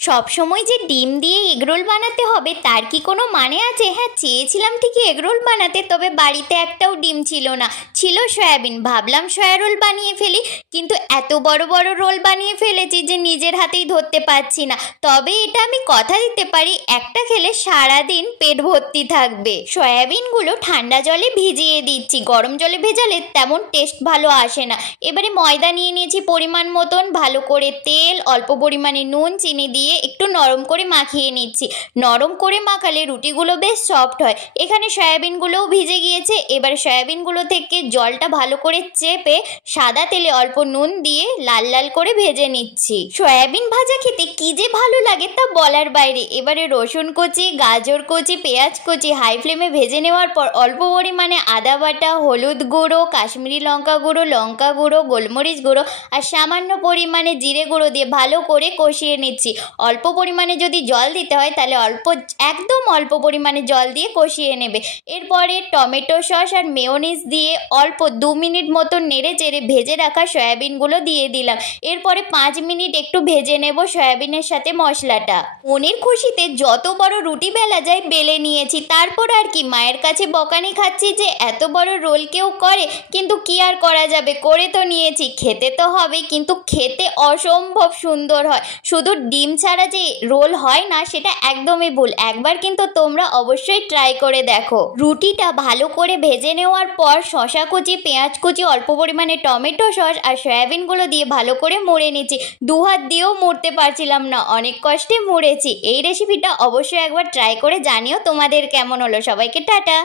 সব সময় যে ডিম দিয়ে এগরোল বানাতে হবে তার কি কোনো মানে আছে? হ্যাঁ, চেয়েছিলাম ঠিকই এগরোল বানাতে, তবে বাড়িতে একটাও ডিম ছিল না, ছিল সয়াবিন। ভাবলাম সয়া রোল বানিয়ে ফেলি, কিন্তু এত বড় বড় রোল বানিয়ে ফেলেছি যে নিজের হাতেই ধরতে পারছি না। তবে এটা আমি কথা দিতে পারি, একটা খেলে সারাদিন পেট ভর্তি থাকবে। সয়াবিনগুলো ঠান্ডা জলে ভিজিয়ে দিচ্ছি, গরম জলে ভেজালে তেমন টেস্ট ভালো আসে না। এবারে ময়দা নিয়ে নিয়েছি পরিমাণ মতন, ভালো করে তেল, অল্প পরিমাণে নুন, চিনি দিয়ে একটু নরম করে মাখিয়ে নিচ্ছি। নরম করে মাখালে রুটিগুলো বেশ সফট হয়। এখানে সয়াবিনগুলোও ভিজে গিয়েছে। এবার সয়াবিনগুলো থেকে জলটা ভালো করে চেপে সাদা তেলে অল্প নুন দিয়ে লাল লাল করে ভেজে নিচ্ছি। সয়াবিন ভাজা খেতে কি যে ভালো লাগে তা বলার বাইরে। এবারে রসুন কুচি, গাজর কুচি, পেঁয়াজ কুচি হাই ফ্লেমে ভেজে নেওয়ার পর অল্প পরিমাণে আদা বাটা, হলুদ গুঁড়ো, কাশ্মীরি লঙ্কা গুঁড়ো, গোলমরিচ গুঁড়ো আর সামান্য পরিমাণে জিরে গুঁড়ো দিয়ে ভালো করে কষিয়ে নিচ্ছি। অল্প পরিমাণে যদি জল দিতে হয় তাহলে একদম অল্প পরিমাণে জল দিয়ে কষিয়ে নেবে। এরপরে টমেটো সস আর মেয়োনিজ দিয়ে অল্প 2 মিনিট মতো নেড়ে চেড়ে ভেজে রাখা সয়াবিনগুলো দিয়ে দিলাম। এরপরে 5 মিনিট একটু ভেজে নেব সয়াবিনের সাথে মশলাটা। মনের খুশিতে যত বড় রুটি বেলা যায় বেলে নিয়েছি। তারপর আর কি, মায়ের কাছে বকানি খাচ্ছি যে এত বড় রোল কেউ করে, কিন্তু কি আর করা যাবে, করে তো নিয়েছি, খেতে তো হবে। কিন্তু খেতে অসম্ভব সুন্দর হয়। শুধু ডিম ছাড়া যে রোল হয় না সেটা একদমই ভুল। একবার কিন্তু তোমরা অবশ্যই ট্রাই করে দেখো। রুটিটা ভালো করে ভেজে নেওয়ার পর শসা কুচি, পেঁয়াজ কুচি, অল্প পরিমাণে টমেটো সস আর সয়াবিনগুলো দিয়ে ভালো করে মুড়ে নিচ্ছি। 2 হাত দিয়েও মুড়তে পারছিলাম না, অনেক কষ্টে মুড়েছি। এই রেসিপিটা অবশ্যই একবার ট্রাই করে জানিও তোমাদের কেমন হলো। সবাইকে টাটা।